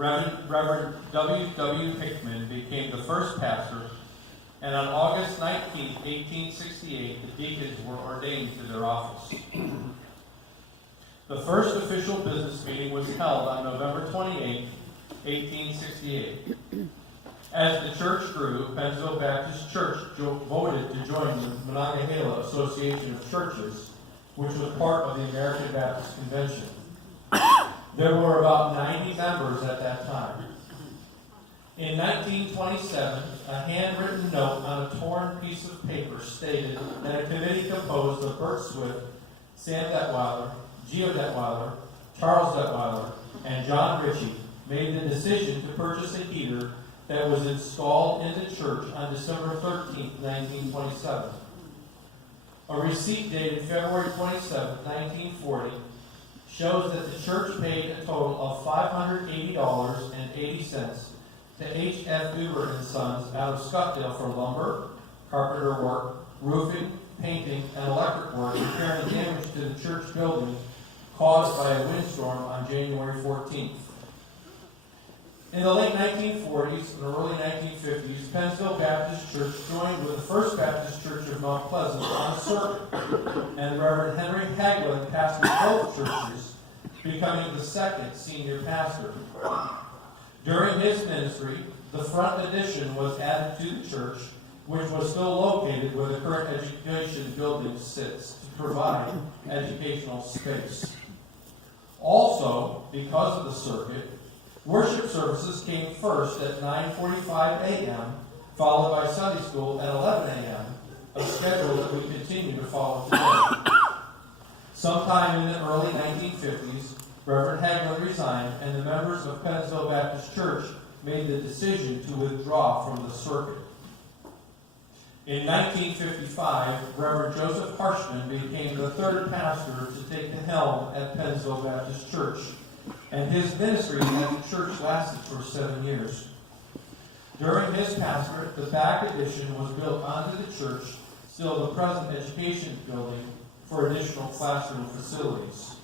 Reverend W. W. Hickman became the first pastor, and on August 19, 1868, the deacons were ordained to their office. The first official business meeting was held on November 28, 1868. As the church grew, Pennsville Baptist Church voted to join the Monongahela Association of Churches, which was part of the American Baptist Convention. There were about 90 members at that time. In 1927, a handwritten note on a torn piece of paper stated that a committee composed of Bert Swift, Sam Detweiler, Geo Detweiler, Charles Detweiler, and John Ritchie made the decision to purchase a heater that was installed in the church on December 13, 1927. A receipt dated February 27, 1940, shows that the church paid a total of $580.80 to H.F. Duber and Sons out of Scottdale for lumber, carpenter work, roofing, painting, and electric work, repairing damage to the church building caused by a windstorm on January 14th. In the late 1940s and early 1950s, Pennsville Baptist Church joined with the First Baptist Church of Mount Pleasant on a circuit, and Reverend Henry Hagelin pastored both churches, becoming the second senior pastor. During his ministry, the front addition was added to the church, which was still located where the current education building sits, to provide educational space. Also, because of the circuit, worship services came first at 9:45 a.m., followed by Sunday school at 11 a.m., a schedule that we continue to follow today. Sometime in the early 1950s, Reverend Hagelin resigned, and the members of Pennsville Baptist Church made the decision to withdraw from the circuit. In 1955, Reverend Joseph Harshman became the third pastor to take the helm at Pennsville Baptist Church, and his ministry at the church lasted for 7 years. During his pastorate, the back addition was built onto the church, still the present education building, for additional classroom facilities.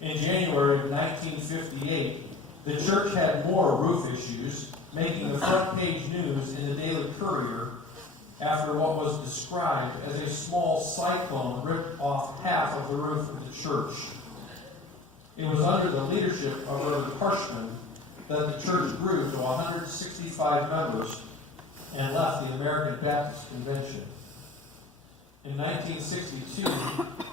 In January of 1958, the church had more roof issues, making the front page news in the Daily Courier after what was described as a small cyclone ripped off half of the roof of the church. It was under the leadership of Reverend Harshman that the church grew to 165 members and left the American Baptist Convention. In 1962,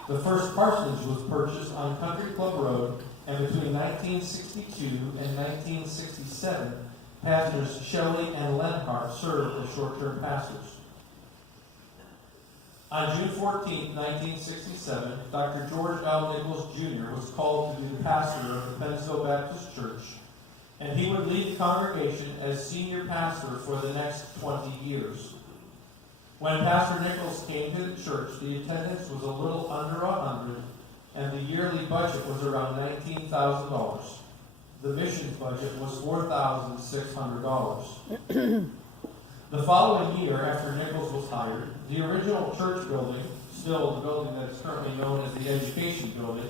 the first parsonage was purchased on Country Club Road, and between 1962 and 1967, pastors Shelley and Lenhart served as short-term pastors. On June 14, 1967, Dr. George L. Nichols, Jr. was called to be the pastor of the Pennsville Baptist Church, and he would lead the congregation as senior pastor for the next 20 years. When Pastor Nichols came to the church, the attendance was a little under 100, and the yearly budget was around $19,000. The missions budget was $4,600. The following year, after Nichols was hired, the original church building, still the building that is currently known as the Education Building,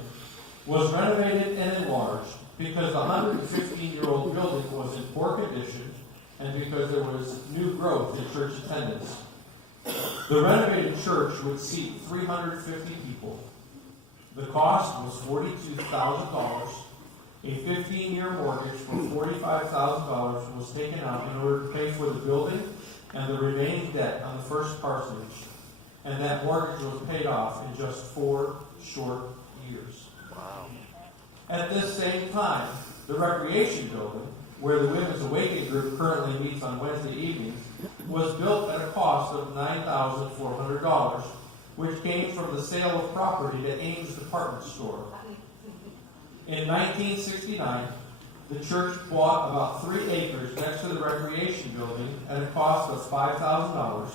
was renovated and enlarged because the 115-year-old building was in poor condition and because there was new growth in church attendance. The renovated church would seat 350 people. The cost was $42,000. A 15-year mortgage for $45,000 was taken out in order to pay for the building and the remaining debt on the first parsonage, and that mortgage was paid off in just 4 short years. Wow. At this same time, the recreation building, where the Women's Awakening group currently meets on Wednesday evenings, was built at a cost of $9,400, which came from the sale of property at Ames Department Store. In 1969, the church bought about 3 acres next to the recreation building at a cost of $5,000,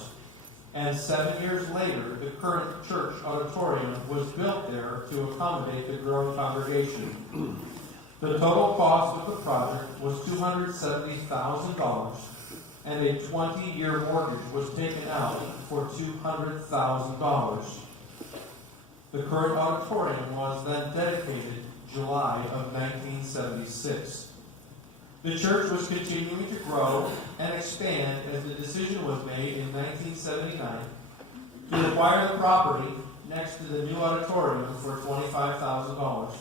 and 7 years later, the current church auditorium was built there to accommodate the growing congregation. The total cost of the project was $270,000, and a 20-year mortgage was taken out for $200,000. The current auditorium was then dedicated July of 1976. The church was continuing to grow and expand as the decision was made in 1979 to acquire the property next to the new auditorium for $25,000.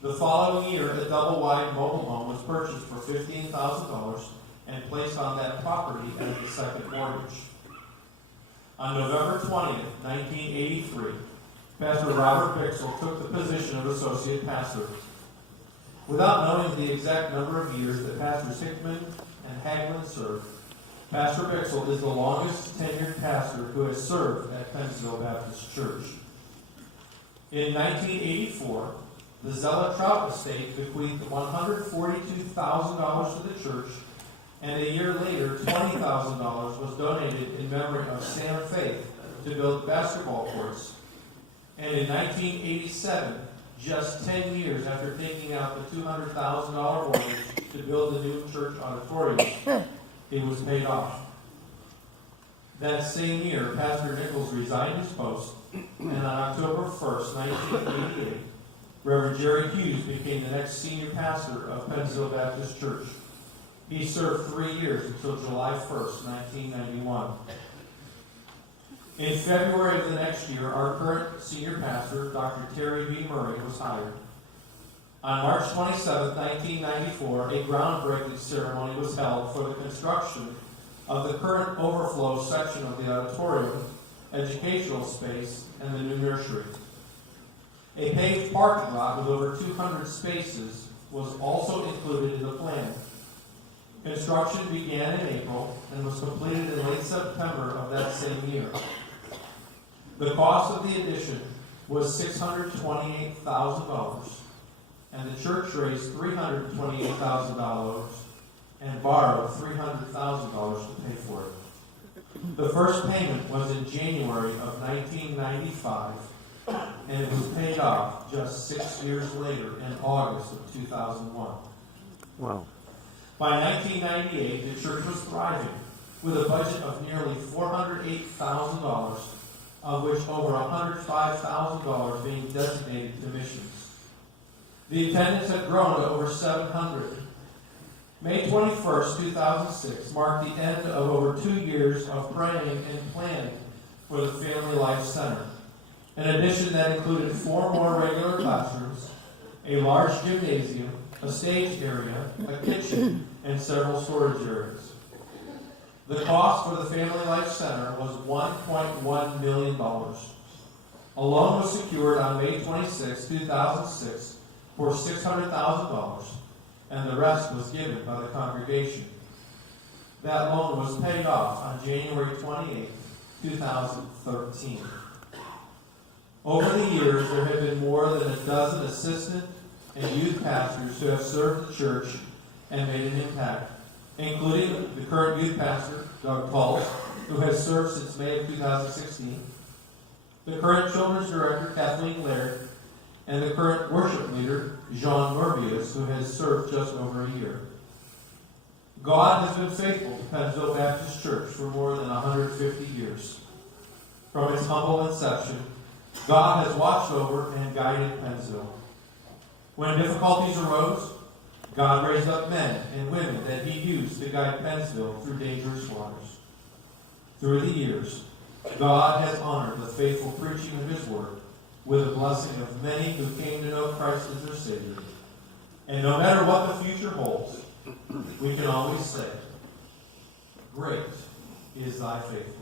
The following year, a double-wide mobile home was purchased for $15,000 and placed on that property as the second mortgage. On November 20th, 1983, Pastor Robert Bixel took the position of associate pastor. Without knowing the exact number of years that Pastors Hickman and Hagelin served, Pastor Bixel is the longest tenured pastor who has served at Pennsville Baptist Church. In 1984, the Zella Trout estate bequeathed $142,000 to the church, and a year later, $20,000 was donated in memory of Sam Faith to build basketball courts. And in 1987, just 10 years after taking out the $200,000 mortgage to build the new church auditorium, it was paid off. That same year, Pastor Nichols resigned his post, and on October 1st, 1988, Reverend Jerry Hughes became the next senior pastor of Pennsville Baptist Church. He served 3 years until July 1st, 1991. In February of the next year, our current senior pastor, Dr. Terry B. Murray, was hired. On March 27, 1994, a groundbreaking ceremony was held for the construction of the current overflow section of the auditorium, educational space, and the new nursery. A paved parking lot with over 200 spaces was also included in the plan. Construction began in April and was completed in late September of that same year. The cost of the addition was $628,000, and the church raised $328,000 and borrowed $300,000 to pay for it. The first payment was in January of 1995, and it was paid off just 6 years later in August of 2001. Wow. By 1998, the church was thriving, with a budget of nearly $408,000, of which over $105,000 being designated to missions. The attendance had grown to over 700. May 21st, 2006 marked the end of over 2 years of praying and planning for the Family Life Center, an addition that included 4 more regular classrooms, a large gymnasium, a stage area, a kitchen, and several storage areas. The cost for the Family Life Center was $1.1 million. A loan was secured on May 26, 2006 for $600,000, and the rest was given by the congregation. That loan was paid off on January 28, 2013. Over the years, there have been more than a dozen assistant and youth pastors who have served the church and made an impact, including the current youth pastor, Doug Pulse, who has served since May of 2016, the current children's director, Kathleen Laird, and the current worship leader, Jean Morbius, who has served just over a year. God has been faithful to Pennsville Baptist Church for more than 150 years. From its humble inception, God has watched over and guided Pennsville. When difficulties arose, God raised up men and women that He used to guide Pennsville through dangerous waters. Through the years, God has honored the faithful preaching of His Word with the blessing of many who came to know Christ as their Savior. And no matter what the future holds, we can always say, "Great is thy faithfulness."